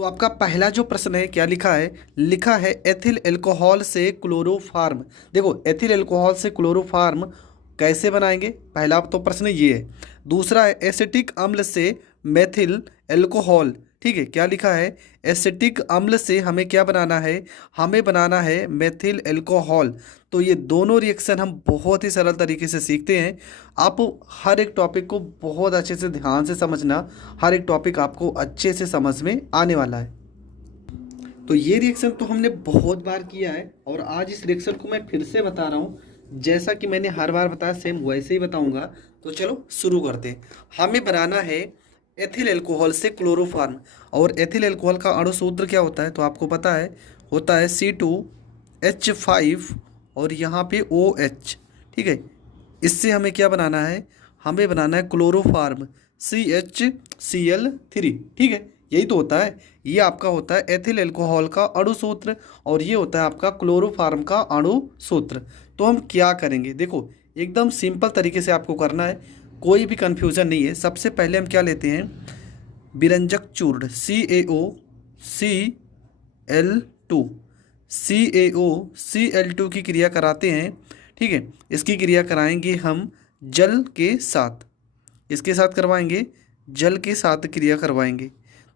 तो आपका पहला जो प्रश्न है क्या लिखा है, लिखा है एथिल अल्कोहल से क्लोरोफार्म। देखो एथिल अल्कोहल से क्लोरोफार्म कैसे बनाएंगे, पहला तो प्रश्न ये है। दूसरा है एसिटिक अम्ल से मेथिल अल्कोहल। ठीक है, क्या लिखा है, एसिटिक अम्ल से हमें क्या बनाना है, हमें बनाना है मेथिल अल्कोहल। तो ये दोनों रिएक्शन हम बहुत ही सरल तरीके से सीखते हैं। आप हर एक टॉपिक को बहुत अच्छे से ध्यान से समझना, हर एक टॉपिक आपको अच्छे से समझ में आने वाला है। तो ये रिएक्शन तो हमने बहुत बार किया है और आज इस रिएक्शन को मैं फिर से बता रहा हूँ, जैसा कि मैंने हर बार बताया सेम वैसे ही बताऊंगा। तो चलो शुरू करते हैं। हमें बनाना है एथिल अल्कोहल से क्लोरोफार्म। और एथिल अल्कोहल का अणु सूत्र क्या होता है, तो आपको पता है, होता है C2H5 और यहाँ पे OH। ठीक है, इससे हमें क्या बनाना है, हमें बनाना है क्लोरोफार्म CHCl3। ठीक है, यही तो होता है, ये आपका होता है एथिल अल्कोहल का अणु सूत्र और ये होता है आपका क्लोरोफार्म का अणु सूत्र। तो हम क्या करेंगे, देखो एकदम सिंपल तरीके से आपको करना है, कोई भी कन्फ्यूज़न नहीं है। सबसे पहले हम क्या लेते हैं, विरंजक चूर्ण CaOCl2, CaOCl2 की क्रिया कराते हैं। ठीक है, इसकी क्रिया कराएंगे हम जल के साथ, इसके साथ करवाएंगे, जल के साथ क्रिया करवाएंगे।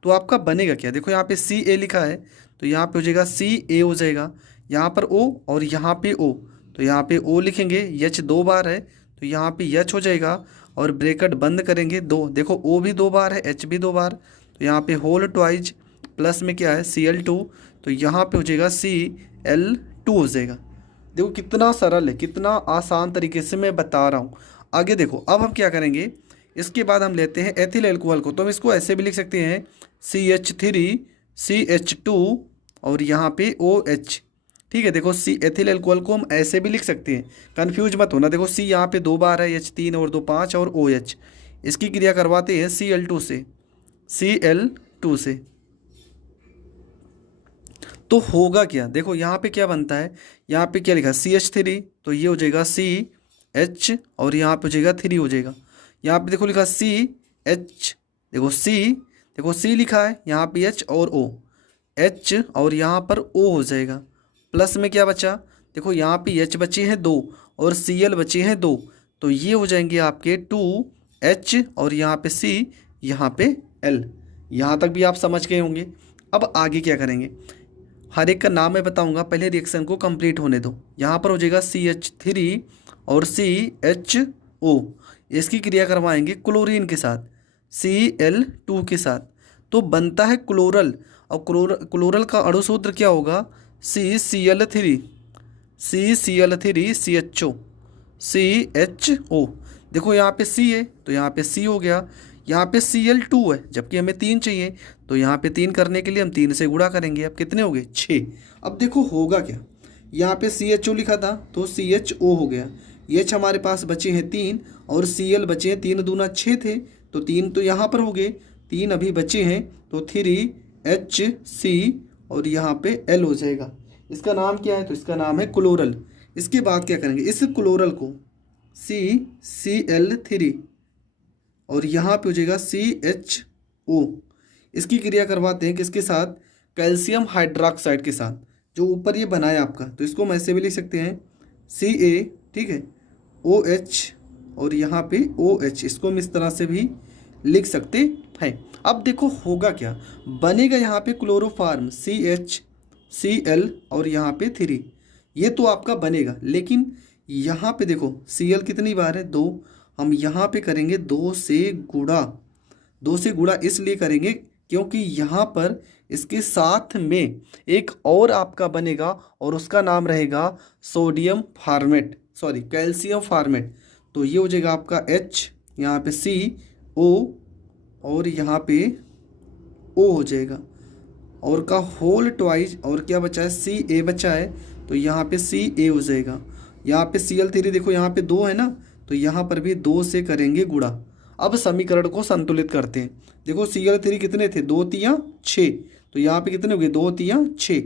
तो आपका बनेगा क्या, देखो यहाँ पे Ca लिखा है तो यहाँ पे हो जाएगा Ca हो जाएगा, यहाँ पर O और यहाँ पे O, तो यहाँ पे O लिखेंगे, H दो बार है तो यहाँ पे H हो जाएगा और ब्रैकेट बंद करेंगे दो, देखो O भी दो बार है, H भी दो बार, तो यहाँ पे होल ट्वाइज प्लस में क्या है Cl2, तो यहाँ पे हो जाएगा Cl2 हो जाएगा। देखो कितना सरल है, कितना आसान तरीके से मैं बता रहा हूँ। आगे देखो, अब हम क्या करेंगे, इसके बाद हम लेते हैं एथिल अल्कोहल को, तो हम इसको ऐसे भी लिख सकते हैं CH3CH2 और यहाँ पे OH। ठीक है, देखो सी एथिल अल्कोहल को हम ऐसे भी लिख सकते हैं, कन्फ्यूज मत होना। देखो C यहाँ पे दो बार है, H तीन और दो पाँच और OH, इसकी क्रिया करवाते हैं Cl2 से, Cl2 से। तो होगा क्या, देखो यहाँ पे क्या बनता है, यहाँ पे क्या लिखा CH3, तो ये हो जाएगा CH और यहाँ पे हो जाएगा 3 हो जाएगा। यहाँ पे देखो लिखा CH, देखो C लिखा है, यहाँ पे H और O, H और यहाँ पर O हो जाएगा। प्लस में क्या बचा, देखो यहाँ पे H बचे हैं दो और Cl बचे हैं दो, तो ये हो जाएंगे आपके 2H और यहाँ पे C, यहाँ पे L। यहाँ तक भी आप समझ गए होंगे। अब आगे क्या करेंगे, हर एक का नाम मैं बताऊंगा, पहले रिएक्शन को कंप्लीट होने दो। यहाँ पर हो जाएगा CH3 और CHO, इसकी क्रिया करवाएंगे क्लोरीन के साथ, Cl2 के साथ, तो बनता है क्लोरल। और क्लोरल का अणु सूत्र क्या होगा, CCl3, CHO। देखो यहाँ पे C है तो यहाँ पे C हो गया, यहाँ पे Cl2 है जबकि हमें 3 चाहिए, तो यहाँ पे 3 करने के लिए हम 3 से गुणा करेंगे। अब कितने हो गए, 6। अब देखो होगा क्या, यहाँ पे CHO लिखा था तो CHO हो गया, H हमारे पास बचे हैं 3 और Cl बचे हैं 3 दूना 6 थे, तो 3 तो यहाँ पर हो गए, 3 अभी बचे हैं तो 3HC और यहाँ पे L हो जाएगा। इसका नाम क्या है, तो इसका नाम है क्लोरल। इसके बाद क्या करेंगे, इस क्लोरल को CCl3 और यहाँ पे हो जाएगा CHO, इसकी क्रिया करवाते हैं किसके साथ, कैल्शियम हाइड्रोक्साइड के साथ, जो ऊपर ये बनाया आपका, तो इसको हम ऐसे भी लिख सकते हैं Ca। ठीक है, OH और यहाँ पे OH, इसको हम इस तरह से भी लिख सकते हैं। अब देखो होगा क्या, बनेगा यहाँ पे क्लोरोफार्म CHCl और यहाँ पे 3, ये तो आपका बनेगा। लेकिन यहाँ पे देखो Cl कितनी बार है, 2, हम यहाँ पे करेंगे 2 से गुणा। 2 से गुणा इसलिए करेंगे क्योंकि यहाँ पर इसके साथ में एक और आपका बनेगा और उसका नाम रहेगा sodium format, sorry calcium format. तो ये हो जाएगा आपका H, यहाँ पे CO और यहाँ पे O हो जाएगा, और का होल ट्वाइज, और क्या बचा है, Ca बचा है, तो यहाँ पे Ca हो जाएगा। यहाँ पे Cl3 देखो यहाँ पे 2 है ना, तो यहाँ पर भी 2 से करेंगे गुणा। अब समीकरण को संतुलित करते हैं, देखो Cl3 कितने थे, 2 तिया 6, तो यहाँ पे कितने हो गए, 2 तिया 6।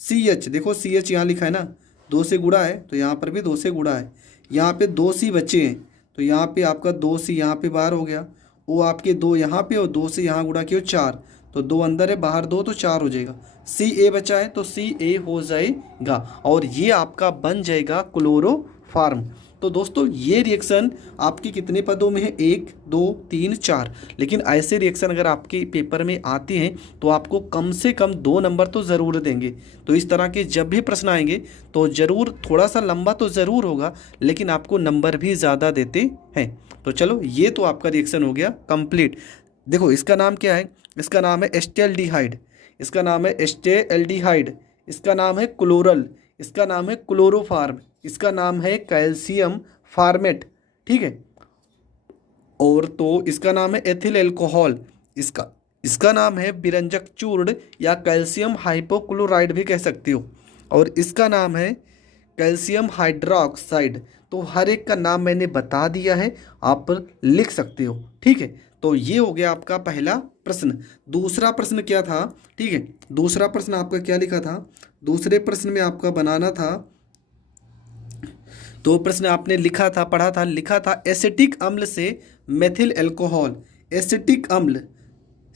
CH देखो CH यहाँ लिखा है ना, 2 से गुणा है तो यहाँ पर भी 2 से गुणा है। यहाँ पे 2 C बचे हैं तो यहाँ पे आपका 2 C यहाँ पे बाहर हो गया, वो आपके 2 यहाँ पे और 2 से यहाँ गुणा किया 4, तो 2 अंदर है, बाहर 2 तो 4 हो जाएगा। Ca बचा है तो Ca हो जाएगा और ये आपका बन जाएगा क्लोरोफॉर्म। तो दोस्तों ये रिएक्शन आपकी कितने पदों में है, 1 2 3 4। लेकिन ऐसे रिएक्शन अगर आपके पेपर में आते हैं तो आपको कम से कम 2 नंबर तो ज़रूर देंगे। तो इस तरह के जब भी प्रश्न आएंगे तो ज़रूर थोड़ा सा लंबा तो ज़रूर होगा, लेकिन आपको नंबर भी ज़्यादा देते हैं। तो चलो ये तो आपका रिएक्शन हो गया कंप्लीट। देखो इसका नाम क्या है, इसका नाम है एस्टेल्डिहाइड, इसका नाम है एस्टेल्डिहाइड, इसका नाम है क्लोरल, इसका नाम है क्लोरोफार्म, इसका नाम है कैल्शियम फार्मेट, ठीक है। और तो इसका नाम है एथिल एल्कोहल, इसका नाम है विरंजक चूर्ण या कैल्शियम हाइपोक्लोराइड भी कह सकते हो, और इसका नाम है कैल्शियम हाइड्रोक्साइड। तो हर एक का नाम मैंने बता दिया है, आप लिख सकते हो, ठीक है। तो ये हो गया आपका पहला प्रश्न। दूसरा प्रश्न क्या था, ठीक है, दूसरा प्रश्न आपका क्या लिखा था, दूसरे प्रश्न में आपका बनाना था, तो प्रश्न आपने लिखा था, पढ़ा था, लिखा था एसिटिक अम्ल से मेथिल अल्कोहल, एसिटिक अम्ल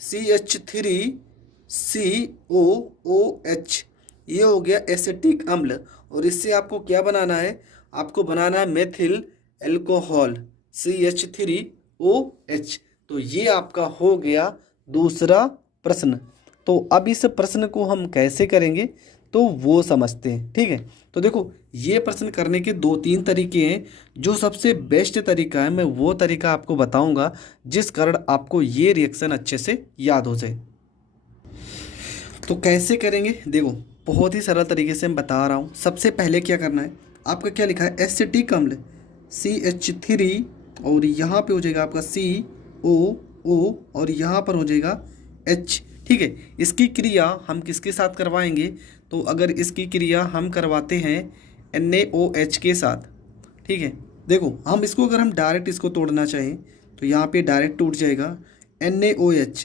CH3COOH, ये हो गया एसिटिक अम्ल। और इससे आपको क्या बनाना है, आपको बनाना है मेथिल अल्कोहल CH3OH। तो ये आपका हो गया दूसरा प्रश्न। तो अब इस प्रश्न को हम कैसे करेंगे तो वो समझते हैं, ठीक है। तो देखो ये प्रश्न करने के 2-3 तरीके हैं। जो सबसे बेस्ट तरीका है मैं वो तरीका आपको बताऊंगा, जिस कारण आपको ये रिएक्शन अच्छे से याद हो जाए। तो कैसे करेंगे, देखो बहुत ही सरल तरीके से मैं बता रहा हूँ। सबसे पहले क्या करना है, आपका क्या लिखा है, एसिटिक अम्ल CH3 और यहाँ पे हो जाएगा आपका COO और यहाँ पर हो जाएगा H, ठीक है। इसकी क्रिया हम किसके साथ करवाएंगे, तो अगर इसकी क्रिया हम करवाते हैं NaOH के साथ, ठीक है। देखो हम इसको अगर हम डायरेक्ट इसको तोड़ना चाहें तो यहाँ पे डायरेक्ट टूट जाएगा NaOH,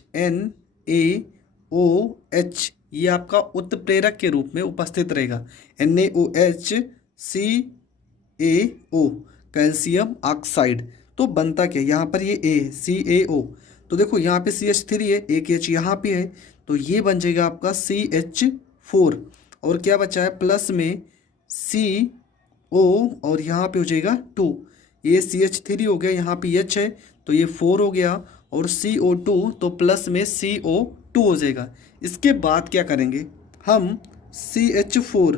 NaOH ये आपका उत्प्रेरक के रूप में उपस्थित रहेगा। NaOH CaO calcium oxide. तो बनता क्या, यहाँ पर ये A CaO, तो देखो यहाँ पे CH3 है, एक H यहाँ पे है, तो ये बन जाएगा आपका CH4 और क्या बचा है प्लस में CO और यहाँ पे हो जाएगा 2। ये CH3 हो गया, यहाँ पे H है तो ये 4 हो गया और CO2 तो प्लस में CO2 हो जाएगा। इसके बाद क्या करेंगे हम CH4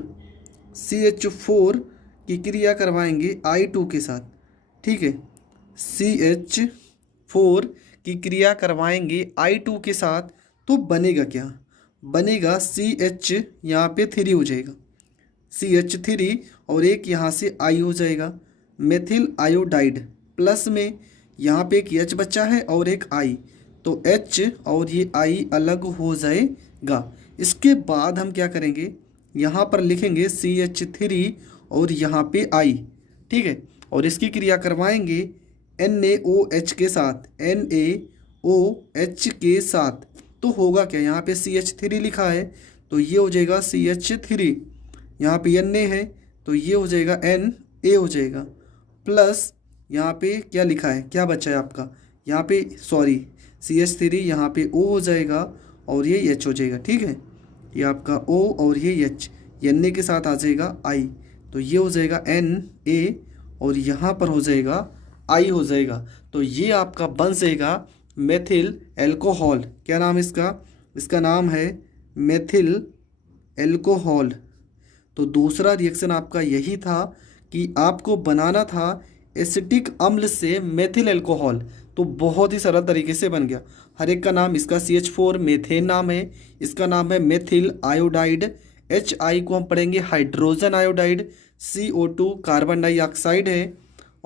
की क्रिया करवाएंगे I2 के साथ, ठीक है। CH4 की क्रिया करवाएंगे I2 के साथ, तो बनेगा क्या, बनेगा CH यहाँ पे 3 हो जाएगा, CH3 और एक यहाँ से I हो जाएगा मेथिल आयोडाइड, प्लस में यहाँ पे एक H बचा है और एक I, तो H और ये I अलग हो जाएगा। इसके बाद हम क्या करेंगे, यहाँ पर लिखेंगे CH3 और यहाँ पे I, ठीक है, और इसकी क्रिया करवाएंगे NaOH के साथ, NaOH के साथ, तो होगा क्या, यहाँ पे CH3 लिखा है तो ये हो जाएगा CH3, यहाँ पे Na है तो ये हो जाएगा Na हो जाएगा, प्लस यहाँ पे क्या लिखा है, क्या बचा है आपका, यहाँ पे सॉरी CH3 यहाँ पे O हो जाएगा और ये H हो जाएगा, ठीक है। ये आपका O और ये H, Na के साथ आ जाएगा I, तो ये हो जाएगा Na और यहाँ पर हो जाएगा I हो जाएगा। तो ये आपका बन जाएगा मेथिल अल्कोहल। क्या नाम है इसका, इसका नाम है मेथिल अल्कोहल। तो दूसरा रिएक्शन आपका यही था कि आपको बनाना था एसिटिक अम्ल से मेथिल अल्कोहल, तो बहुत ही सरल तरीके से बन गया। हर एक का नाम, इसका CH4 मेथेन नाम है, इसका नाम है मेथिल आयोडाइड, HI को हम पढ़ेंगे hydrogen iodide, CO2 carbon dioxide है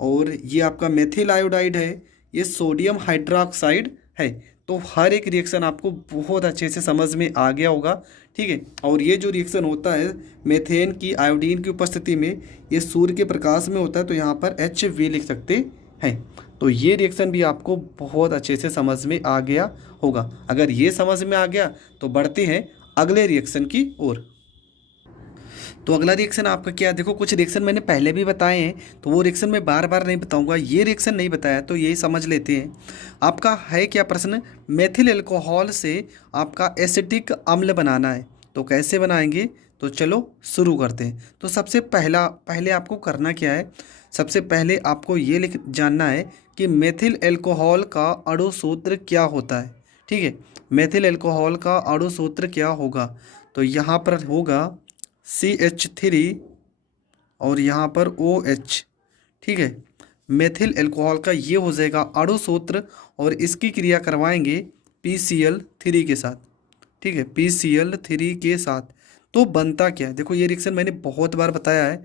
और ये आपका मेथिल आयोडाइड है, ये सोडियम हाइड्रोक्साइड है। तो हर एक रिएक्शन आपको बहुत अच्छे से समझ में आ गया होगा, ठीक है। और ये जो रिएक्शन होता है मेथेन की आयोडीन की उपस्थिति में, ये सूर्य के प्रकाश में होता है, तो यहाँ पर HV लिख सकते हैं। तो ये रिएक्शन भी आपको बहुत अच्छे से समझ में आ गया होगा। अगर ये समझ में आ गया तो बढ़ते हैं अगले रिएक्शन की ओर। तो अगला रिएक्शन आपका क्या है, देखो कुछ रिएक्शन मैंने पहले भी बताए हैं, तो वो रिएक्शन मैं बार बार नहीं बताऊंगा। ये रिएक्शन नहीं बताया तो यही समझ लेते हैं। आपका है क्या प्रश्न, मेथिल अल्कोहल से आपका एसिटिक अम्ल बनाना है, तो कैसे बनाएंगे, तो चलो शुरू करते हैं। तो सबसे पहले आपको करना क्या है, सबसे पहले आपको ये लिख जानना है कि मेथिल अल्कोहल का अणु सूत्र क्या होता है। ठीक है, मेथिल अल्कोहल का अणु सूत्र क्या होगा, तो यहाँ पर होगा CH3 और यहाँ पर OH। ठीक है, मेथिल अल्कोहल का ये हो जाएगा अणु सूत्र, और इसकी क्रिया करवाएंगे PCl3 के साथ। ठीक है, PCl3 के साथ। तो बनता क्या है, देखो ये रिएक्शन मैंने बहुत बार बताया है।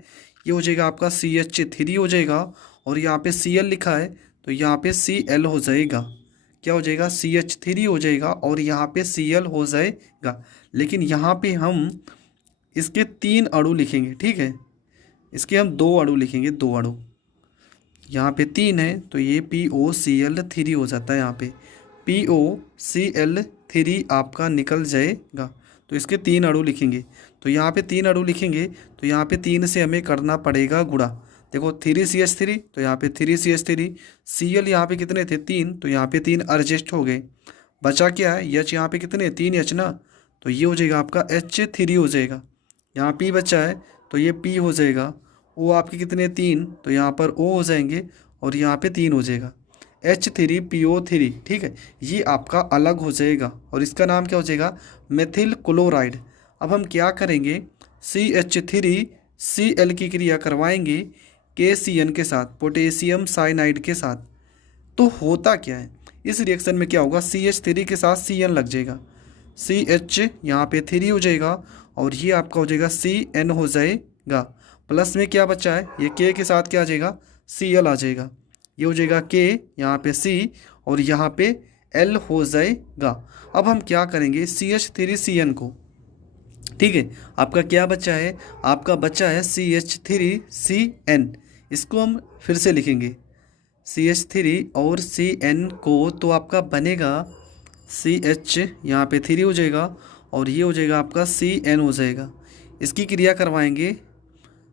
ये हो जाएगा आपका CH3 हो जाएगा, और यहाँ पे Cl लिखा है तो यहाँ पे Cl हो जाएगा। क्या हो जाएगा, CH3 हो जाएगा और यहाँ पे Cl हो जाएगा। लेकिन यहाँ पे हम इसके 3 अणु लिखेंगे। ठीक है, इसके हम 2 अणु लिखेंगे, 2 अणु। यहाँ पे 3 है तो ये POCl3 हो जाता है। यहाँ पे POCl3 आपका निकल जाएगा, तो इसके 3 अणु लिखेंगे। तो यहाँ पे 3 अणु लिखेंगे तो यहाँ पे 3 से हमें करना पड़ेगा गुणा। देखो 3CH3 तो यहाँ पे 3CH3, Cl यहाँ पे कितने थे 3, तो यहाँ पे 3 एडजस्ट हो गए। बचा क्या है, H यहाँ पे कितने 3 H ना, तो ये हो जाएगा आपका H3 हो जाएगा। यहाँ P बचा है तो ये P हो जाएगा। O आपके कितने 3, तो यहाँ पर O हो जाएंगे और यहाँ पे 3 हो जाएगा, H3PO3। ठीक है, ये आपका अलग हो जाएगा और इसका नाम क्या हो जाएगा, मेथिल क्लोराइड। अब हम क्या करेंगे, CH3Cl की क्रिया करवाएंगे KCN के साथ, पोटेशियम साइनाइड के साथ। तो होता क्या है, इस रिएक्शन में क्या होगा, CH3 के साथ Cn लग जाएगा, CH यहाँ पे 3 हो जाएगा और ये आपका हो जाएगा Cn हो जाएगा। प्लस में क्या बचा है, ये K के साथ क्या आ जाएगा, Cl आ जाएगा। ये हो जाएगा K, यहाँ पे C और यहाँ पे L हो जाएगा। अब हम क्या करेंगे, CH3Cn को। ठीक है, आपका क्या बचा है, आपका बचा है CH3Cn। इसको हम फिर से लिखेंगे CH3 और Cn को, तो आपका बनेगा CH यहाँ पे 3 हो जाएगा और ये हो जाएगा आपका Cn हो जाएगा। इसकी क्रिया करवाएंगे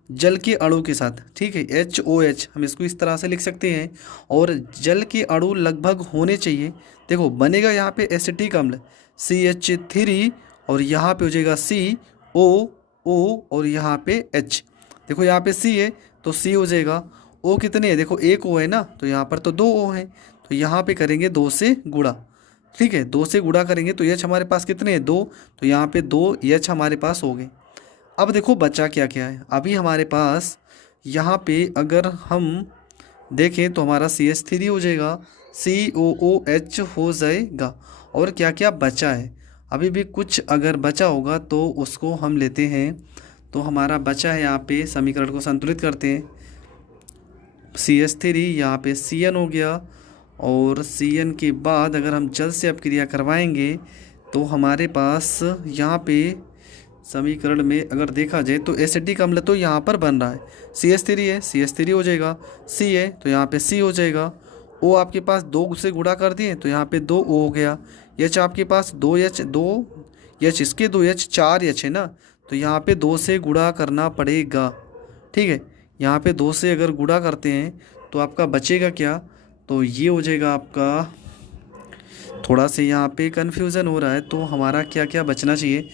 जल के अणु के साथ। ठीक है, HOH हम इसको इस तरह से लिख सकते हैं, और जल के अणु लगभग होने चाहिए। देखो बनेगा यहाँ पे एसिटिक अम्ल CH3 और यहाँ पे हो जाएगा COO और यहाँ पे H। देखो यहाँ पे C है तो C हो जाएगा। O कितने है, देखो 1 O है ना, तो यहाँ पर तो 2 O है, तो यहाँ पे करेंगे 2 से गुणा। ठीक है, 2 से गुणा करेंगे तो H हमारे पास कितने हैं 2, तो यहाँ पे 2 H हमारे पास हो गए। अब देखो बचा क्या क्या है, अभी हमारे पास यहाँ पे अगर हम देखें तो हमारा CH3 हो जाएगा, COOH हो जाएगा, और क्या क्या बचा है, अभी भी कुछ अगर बचा होगा तो उसको हम लेते हैं। तो हमारा बचा है, यहाँ पे समीकरण को संतुलित करते हैं, CH3 यहाँ पे Cn हो गया, और Cn के बाद अगर हम जल से अपक्रिया करवाएंगे तो हमारे पास यहाँ पे समीकरण में अगर देखा जाए तो एसिटिक अम्ल तो यहाँ पर बन रहा है, CH3 है, CH3 हो जाएगा, C है तो यहाँ पे C हो जाएगा। O आपके पास 2 से गुणा कर दिए तो यहाँ पे 2 O हो गया। H आपके पास 2H इसके 2H 4H है ना, तो यहाँ पे 2 से गुणा करना पड़ेगा। ठीक है, यहाँ पे 2 से अगर गुणा करते हैं तो आपका बचेगा क्या, तो ये हो जाएगा आपका, थोड़ा से यहाँ पे कन्फ्यूज़न हो रहा है, तो हमारा क्या क्या बचना चाहिए,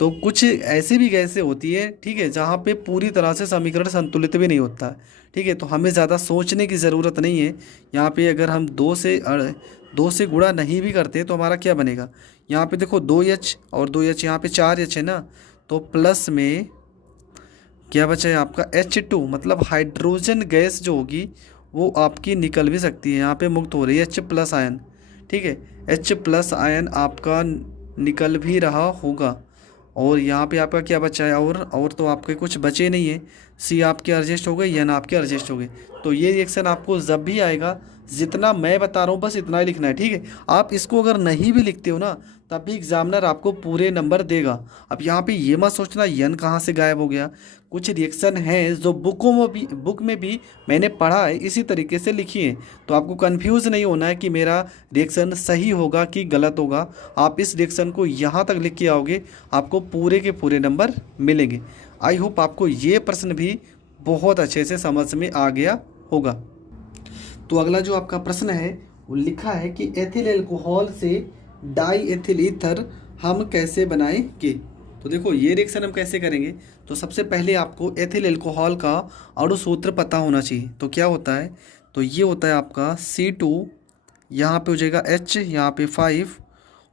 तो कुछ ऐसे भी गैसें होती है, ठीक है, जहाँ पे पूरी तरह से समीकरण संतुलित भी नहीं होता है। ठीक है, तो हमें ज़्यादा सोचने की ज़रूरत नहीं है। यहाँ पे अगर हम 2 से गुणा नहीं भी करते तो हमारा क्या बनेगा, यहाँ पे देखो 2H और 2H यहाँ पे 4H है ना, तो प्लस में क्या बचा है आपका H2, मतलब हाइड्रोजन गैस जो होगी वो आपकी निकल भी सकती है, यहाँ पे मुक्त हो रही है H+ आयन। ठीक है, H+ आयन आपका निकल भी रहा होगा। और यहाँ पे आपका क्या बचा है, और तो आपके कुछ बचे नहीं है, C आपके एडजस्ट हो गए, N आपके एडजस्ट हो गए। तो ये रिएक्शन आपको जब भी आएगा जितना मैं बता रहा हूँ बस इतना ही लिखना है, ठीक है। आप इसको अगर नहीं भी लिखते हो ना तब भी एग्जामिनर आपको पूरे नंबर देगा। अब यहाँ पे ये मत सोचना यन कहाँ से गायब हो गया, कुछ रिएक्शन हैं जो बुक में भी मैंने पढ़ा है, इसी तरीके से लिखी है। तो आपको कंफ्यूज नहीं होना है कि मेरा रिएक्शन सही होगा कि गलत होगा। आप इस रिएक्शन को यहाँ तक लिख के आओगे, आपको पूरे के पूरे नंबर मिलेंगे। आई होप आपको ये प्रश्न भी बहुत अच्छे से समझ में आ गया होगा। तो अगला जो आपका प्रश्न है वो लिखा है कि एथिल अल्कोहल से डाई एथिल ईथर हम कैसे बनाएंगे। तो देखो ये रिएक्शन हम कैसे करेंगे। तो सबसे पहले आपको एथिल अल्कोहल का अणु सूत्र पता होना चाहिए। तो क्या होता है, तो ये होता है आपका C2, यहाँ पे हो जाएगा H, यहाँ पे 5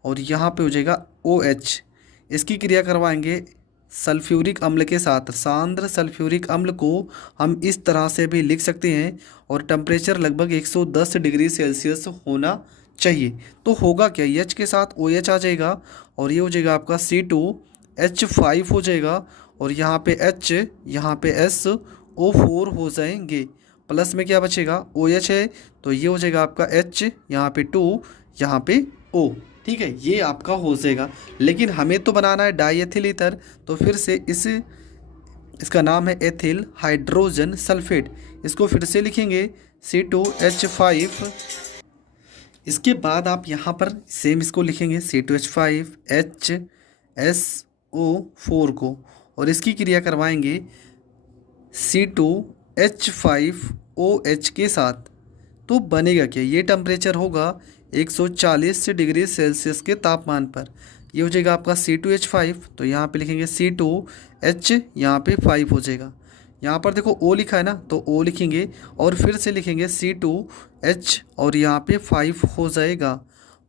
और यहाँ पे हो जाएगा OH। इसकी क्रिया करवाएंगे सल्फ्यूरिक अम्ल के साथ। सांद्र सल्फ्यूरिक अम्ल को हम इस तरह से भी लिख सकते हैं और टेम्परेचर लगभग 110 डिग्री सेल्सियस होना चाहिए। तो होगा क्या, H के साथ OH आ जाएगा और ये हो जाएगा आपका C2H5 हो जाएगा और यहाँ पे H, यहाँ पे SO4 हो जाएंगे। प्लस में क्या बचेगा, OH है तो ये हो जाएगा आपका H, यहाँ पे 2, यहाँ पे O। ठीक है, ये आपका हो जाएगा। लेकिन हमें तो बनाना है डाई एथिल ईथर, तो फिर से इसका नाम है एथिल हाइड्रोजन सल्फेट। इसको फिर से लिखेंगे C2H5। इसके बाद आप यहाँ पर सेम इसको लिखेंगे C2H5HSO4 को और इसकी क्रिया करवाएंगे C2H5OH के साथ। तो बनेगा क्या, ये टेम्परेचर होगा 140 डिग्री सेल्सियस के तापमान पर। ये हो जाएगा आपका C2H5, तो यहाँ पे लिखेंगे C2H, यहाँ पे 5 हो जाएगा। यहाँ पर देखो O लिखा है ना, तो O लिखेंगे और फिर से लिखेंगे C2H और यहाँ पे 5 हो जाएगा।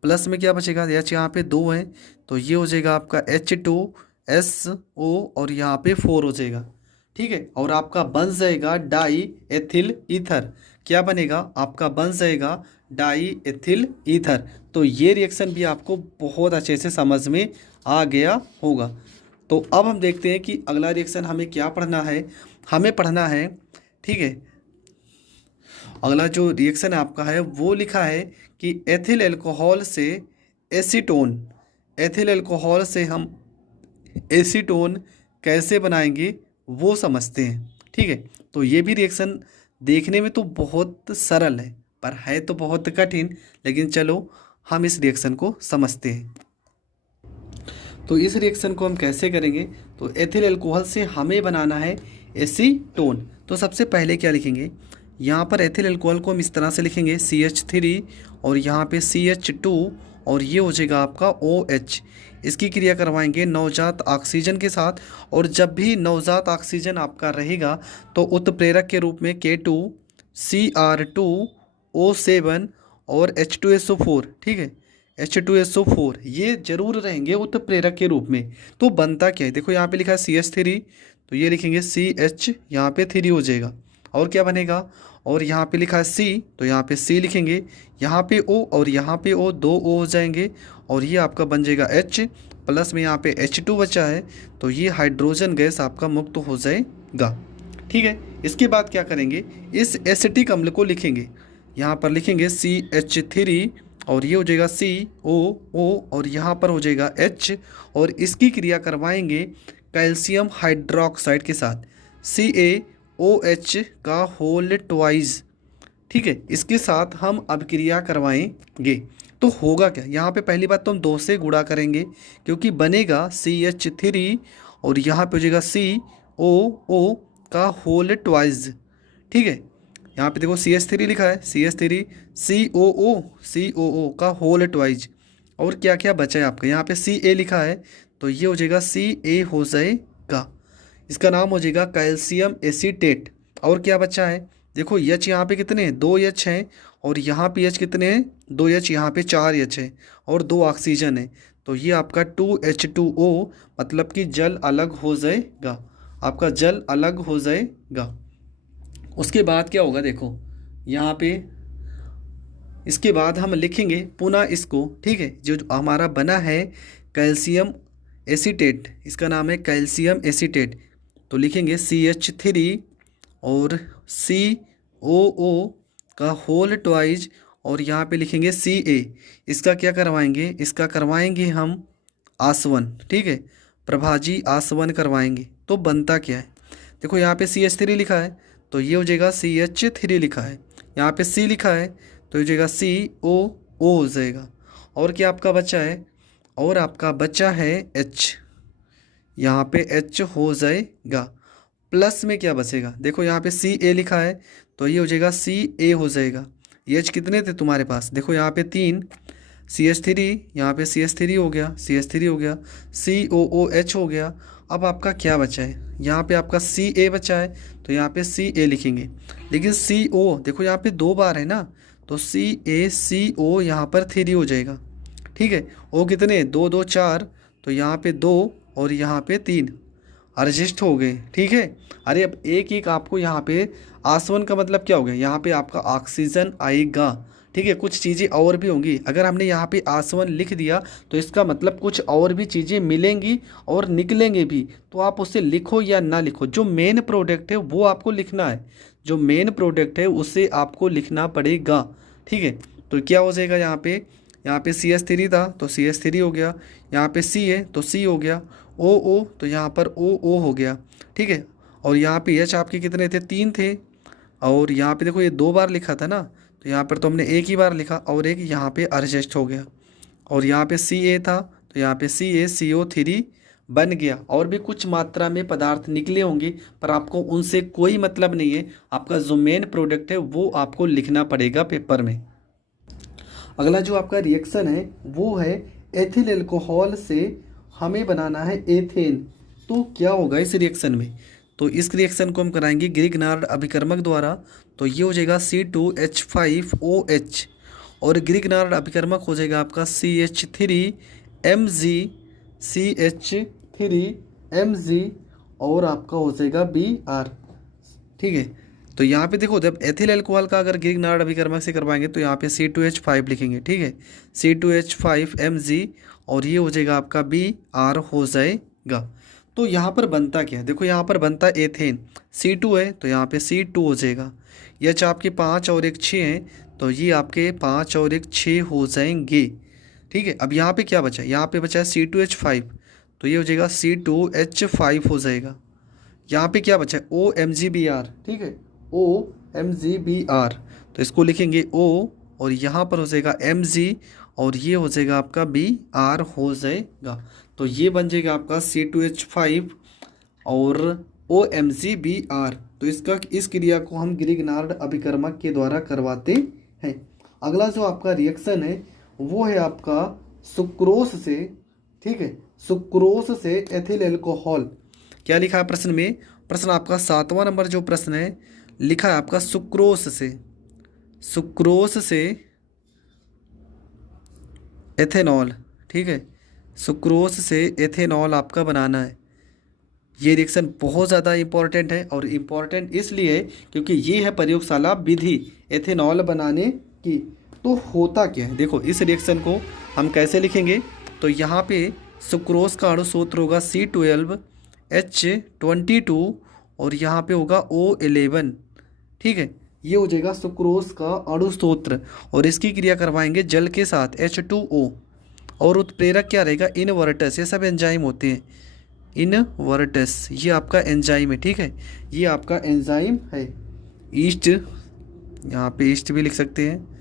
प्लस में क्या बचेगा, H यहाँ पे 2 है तो ये हो जाएगा आपका H2SO और यहाँ पे 4 हो जाएगा। ठीक है, और आपका बन जाएगा डाई एथिल ईथर। क्या बनेगा, आपका बन जाएगा डाई एथिल ईथर। तो ये रिएक्शन भी आपको बहुत अच्छे से समझ में आ गया होगा। तो अब हम देखते हैं कि अगला रिएक्शन हमें क्या पढ़ना है। हमें पढ़ना है, ठीक है, अगला जो रिएक्शन आपका है वो लिखा है कि एथिल अल्कोहल से एसीटोन, एथिल अल्कोहल से हम एसीटोन कैसे बनाएंगे वो समझते हैं। ठीक है, तो ये भी रिएक्शन देखने में तो बहुत सरल है पर है तो बहुत कठिन, लेकिन चलो हम इस रिएक्शन को समझते हैं। तो इस रिएक्शन को हम कैसे करेंगे, तो एथिल अल्कोहल से हमें बनाना है एसीटोन। तो सबसे पहले क्या लिखेंगे, यहाँ पर एथिल अल्कोहल को हम इस तरह से लिखेंगे CH3 और यहाँ पे CH2 और ये हो जाएगा आपका OH। इसकी क्रिया करवाएंगे नवजात ऑक्सीजन के साथ और जब भी नवजात ऑक्सीजन आपका रहेगा तो उत्प्रेरक के रूप में K2Cr2O7 और H2SO4, ठीक है, H2SO4 ये जरूर रहेंगे उत्प्रेरक के रूप में। तो बनता क्या है, देखो यहाँ पे लिखा है CH3 तो ये लिखेंगे CH, यहाँ पे 3 हो जाएगा और क्या बनेगा, और यहाँ पे लिखा है C तो यहाँ पे C लिखेंगे, यहाँ पे O और यहाँ पे O, 2 O हो जाएंगे और ये आपका बन जाएगा H। प्लस में यहाँ पे H2 बचा है तो ये हाइड्रोजन गैस आपका मुक्त हो जाएगा। ठीक है, इसके बाद क्या करेंगे, इस एसिटिक अम्ल को लिखेंगे, यहाँ पर लिखेंगे CH3 और ये हो जाएगा COO और यहाँ पर हो जाएगा H और इसकी क्रिया करवाएंगे कैल्शियम हाइड्रोक्साइड के साथ CaOH का होल ट्वाइस। ठीक है, इसके साथ हम अब क्रिया करवाएंगे। तो होगा क्या, यहाँ पे पहली बात तो हम 2 से गुणा करेंगे क्योंकि बनेगा CH3 और यहाँ पे हो जाएगा COO का होल ट्वाइस। ठीक है, यहाँ पे देखो CH3 लिखा है, CH3 COO का होल ट्वाइस और क्या क्या बचा है आपका, यहाँ पे Ca लिखा है तो ये हो जाएगा Ca हो जाएगा, इसका नाम हो जाएगा कैल्शियम एसीटेट। और क्या बचा है, देखो H यहाँ पे कितने हैं, 2 H हैं और यहाँ पे H कितने हैं, 2 H, यहाँ पे 4 H है और 2 ऑक्सीजन है तो ये आपका 2H2O मतलब कि जल अलग हो जाएगा, आपका जल अलग हो जाएगा। उसके बाद क्या होगा, देखो यहाँ पे इसके बाद हम लिखेंगे पुनः इसको, ठीक है, जो हमारा बना है कैल्शियम एसीटेट, इसका नाम है कैल्शियम एसीटेट। तो लिखेंगे CH3 और COO का होल ट्वाइज और यहाँ पे लिखेंगे Ca। इसका क्या करवाएंगे, इसका करवाएंगे हम आसवन, ठीक है, प्रभाजी आसवन करवाएंगे। तो बनता क्या है, देखो यहाँ पे CH3 लिखा है तो ये हो जाएगा CH3 लिखा है, यहाँ पे C लिखा है तो ये हो जाएगा COO हो जाएगा। और क्या आपका बचा है, और आपका बचा है H, यहाँ पे H हो जाएगा। प्लस में क्या बचेगा, देखो यहाँ पे Ca लिखा है तो ये हो जाएगा Ca हो जाएगा। ये H कितने थे तुम्हारे पास, देखो यहाँ पे 3, CH3, यहाँ पे CH3 हो गया, CH3 हो गया, COOH हो गया। अब आपका क्या बचा है, यहाँ पे आपका Ca बचा है तो यहाँ पे Ca लिखेंगे। लेकिन CO देखो यहाँ पे 2 बार है ना, तो CaCO यहाँ पर 3 हो जाएगा, ठीक है। O कितने, 2 2 4, तो यहाँ पे 2 और यहाँ पे 3 एडजस्ट हो गए, ठीक है। अरे अब एक एक आपको यहाँ पे आसवन का मतलब क्या हो गया, यहाँ पे आपका ऑक्सीजन आएगा, ठीक है। कुछ चीज़ें और भी होंगी, अगर हमने यहाँ पे आसवन लिख दिया तो इसका मतलब कुछ और भी चीज़ें मिलेंगी और निकलेंगे भी, तो आप उसे लिखो या ना लिखो, जो मेन प्रोडक्ट है वो आपको लिखना है, जो मेन प्रोडक्ट है उसे आपको लिखना पड़ेगा, ठीक है। तो क्या हो जाएगा, यहाँ पे CH3 था तो CH3 हो गया, यहाँ पे C है तो C हो गया, OO तो यहाँ पर OO हो गया, ठीक है। और यहाँ पे H आपके कितने थे, 3 थे, और यहाँ पे देखो ये 2 बार लिखा था ना, तो यहाँ पर तो हमने एक ही बार लिखा और एक यहाँ पे एडजस्ट हो गया। और यहाँ पे Ca था तो यहाँ पे CaCO3 बन गया। और भी कुछ मात्रा में पदार्थ निकले होंगे पर आपको उनसे कोई मतलब नहीं है, आपका जो मेन प्रोडक्ट है वो आपको लिखना पड़ेगा पेपर में। अगला जो आपका रिएक्शन है वो है एथिल अल्कोहल से हमें बनाना है एथेन। तो क्या होगा इस रिएक्शन में, तो इस रिएक्शन को हम कराएंगे ग्रिग्नार्ड अभिकर्मक द्वारा। तो ये हो जाएगा C2H5OH और ग्रिग्नार्ड अभिकर्मक हो जाएगा आपका CH3Mg और आपका हो जाएगा Br, ठीक है। तो यहाँ पे देखो जब एथिल अल्कोहल का अगर ग्रिग्नार्ड अभिकर्मक से करवाएंगे तो यहाँ पे C2H5 लिखेंगे, ठीक है, C2H5Mg और ये हो जाएगा आपका Br हो जाएगा। तो यहाँ पर बनता क्या है, देखो यहाँ पर बनता एथेन, C2 है तो यहाँ पे C2 हो जाएगा। H आपके 5 और एक 6 हैं तो ये आपके 5 और एक 6 हो जाएंगे, ठीक है। अब यहाँ पे क्या बचा है, यहाँ पे बचा है C2H5 तो ये हो जाएगा C2H5 हो जाएगा। यहाँ पे क्या बचा है OMgBr, ठीक है, OMgBr तो इसको लिखेंगे O और यहाँ पर हो जाएगा Mg और ये हो जाएगा आपका Br हो जाएगा। तो ये बन जाएगा आपका C2H5 और OMgBr। तो इस क्रिया को हम ग्रिग्नार्ड अभिकर्मक के द्वारा करवाते हैं। अगला जो आपका रिएक्शन है वो है आपका सुक्रोस से, ठीक है, सुक्रोस से एथिल अल्कोहल। क्या लिखा है प्रश्न में, प्रश्न आपका 7वां नंबर जो प्रश्न है लिखा है आपका सुक्रोस से एथेनॉल, ठीक है, सुक्रोस से एथेनॉल आपका बनाना है। ये रिएक्शन बहुत ज़्यादा इंपॉर्टेंट है और इम्पॉर्टेंट इसलिए है क्योंकि ये है प्रयोगशाला विधि एथेनॉल बनाने की। तो होता क्या है, देखो इस रिएक्शन को हम कैसे लिखेंगे, तो यहाँ पे सुक्रोस का अणु सूत्र होगा C12H22 और यहाँ पे होगा O11, ठीक है। ये हो जाएगा सुक्रोस का अणु सूत्र और इसकी क्रिया करवाएंगे जल के साथ H2O और उत्प्रेरक क्या रहेगा इनवर्टस। ये सब एंजाइम होते हैं, इनवर्टस ये आपका एंजाइम है, ठीक है, ये आपका एंजाइम है। ईस्ट, यहाँ पे ईस्ट भी लिख सकते हैं।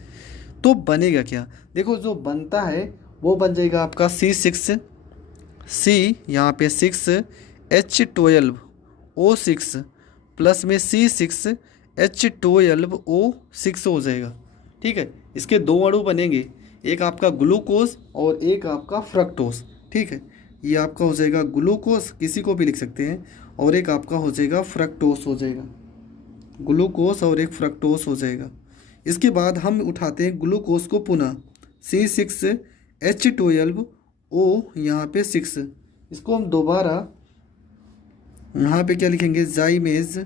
तो बनेगा क्या, देखो जो बनता है वो बन जाएगा आपका C6 यहाँ पे 6H12O6 प्लस में C6H12O6 हो जाएगा, ठीक है। इसके 2 अणु बनेंगे, एक आपका ग्लूकोज और एक आपका फ्रक्टोज, ठीक है। ये आपका हो जाएगा ग्लूकोज, किसी को भी लिख सकते हैं, और एक आपका हो जाएगा फ्रक्टोज हो जाएगा, ग्लूकोज और एक फ्रक्टोज हो जाएगा। इसके बाद हम उठाते हैं ग्लूकोज को पुनः C6H12O यहाँ पे 6, इसको हम दोबारा यहाँ पे क्या लिखेंगे जाइमेज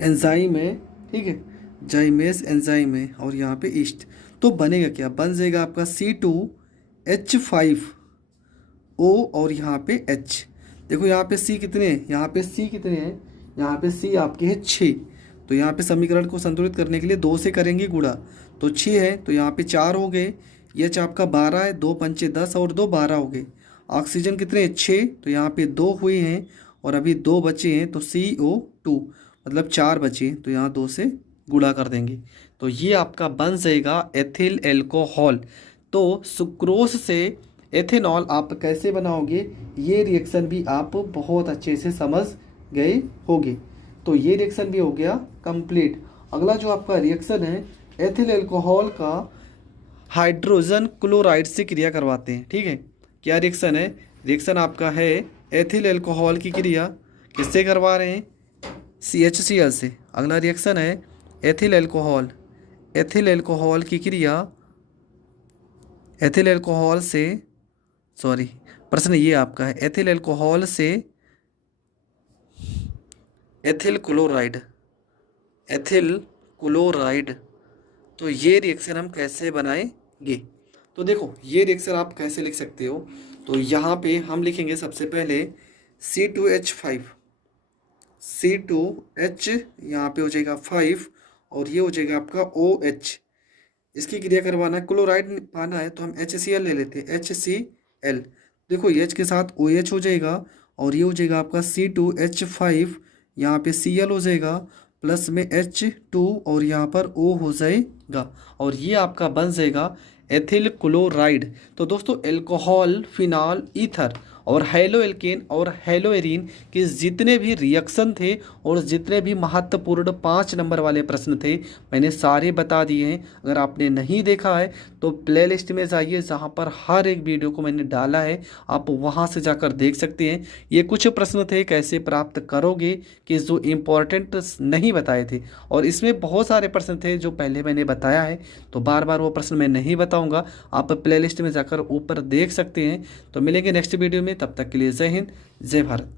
एंजाइम है, ठीक है, जाइमेज एंजाइम है और यहाँ पे ईस्ट। तो बनेगा क्या, बन जाएगा आपका C2H5O और यहाँ पे H। देखो यहाँ पे C कितने हैं, यहाँ पे C कितने हैं, यहाँ पे C आपके हैं 6, तो यहाँ पे समीकरण को संतुलित करने के लिए 2 से करेंगे गुणा, तो 6 है तो यहाँ पे 4 हो गए। एच आपका 12 है, 2 पंचे 10 और 2 12 हो गए। ऑक्सीजन कितने हैं 6, तो यहाँ पे 2 हुए हैं और अभी 2 बचे हैं, तो CO2 मतलब 4 बचे, तो यहाँ 2 से गुणा कर देंगे। तो ये आपका बन जाएगा एथिल एल्कोहल। तो सुक्रोज से एथेनॉल आप कैसे बनाओगे, ये रिएक्शन भी आप बहुत अच्छे से समझ गए होंगे। तो ये रिएक्शन भी हो गया कंप्लीट। अगला जो आपका रिएक्शन है, एथिल अल्कोहल का हाइड्रोजन क्लोराइड से क्रिया करवाते हैं। ठीक है, क्या रिएक्शन है? रिएक्शन आपका है एथिल अल्कोहल की क्रिया किससे करवा रहे हैं? CHCl से। अगला रिएक्शन है एथिल अल्कोहल, एथिल अल्कोहल की क्रिया एथिल अल्कोहल से, सॉरी प्रश्न ये आपका है, एथिल अल्कोहल से एथिल क्लोराइड, एथिल क्लोराइड। तो ये रिएक्शन हम कैसे बनाएंगे? तो देखो ये रिएक्शन आप कैसे लिख सकते हो, तो यहाँ पे हम लिखेंगे सबसे पहले C2H5, C2H यहाँ पे हो जाएगा 5 और ये हो जाएगा आपका OH। इसकी क्रिया करवाना है, क्लोराइड पाना है, तो हम HCl ले लेते हैं, HCl। देखो H के साथ OH हो जाएगा और ये हो जाएगा आपका C2H5, यहाँ पे Cl हो जाएगा प्लस में H2 और यहाँ पर O हो जाएगा और ये आपका बन जाएगा एथिल क्लोराइड। तो दोस्तों एल्कोहल, फिनॉल, ईथर और हेलो एल्केन और हेलो एरीन के जितने भी रिएक्शन थे और जितने भी महत्वपूर्ण 5 नंबर वाले प्रश्न थे मैंने सारे बता दिए हैं। अगर आपने नहीं देखा है तो प्लेलिस्ट में जाइए, जहां पर हर एक वीडियो को मैंने डाला है, आप वहां से जाकर देख सकते हैं। ये कुछ प्रश्न थे कैसे प्राप्त करोगे कि जो इम्पोर्टेंट नहीं बताए थे, और इसमें बहुत सारे प्रश्न थे जो पहले मैंने बताया है, तो बार बार वो प्रश्न मैं नहीं बताऊँगा, आप प्लेलिस्ट में जाकर ऊपर देख सकते हैं। तो मिलेंगे नेक्स्ट वीडियो में, तब तक के लिए जय हिंद, जय भारत।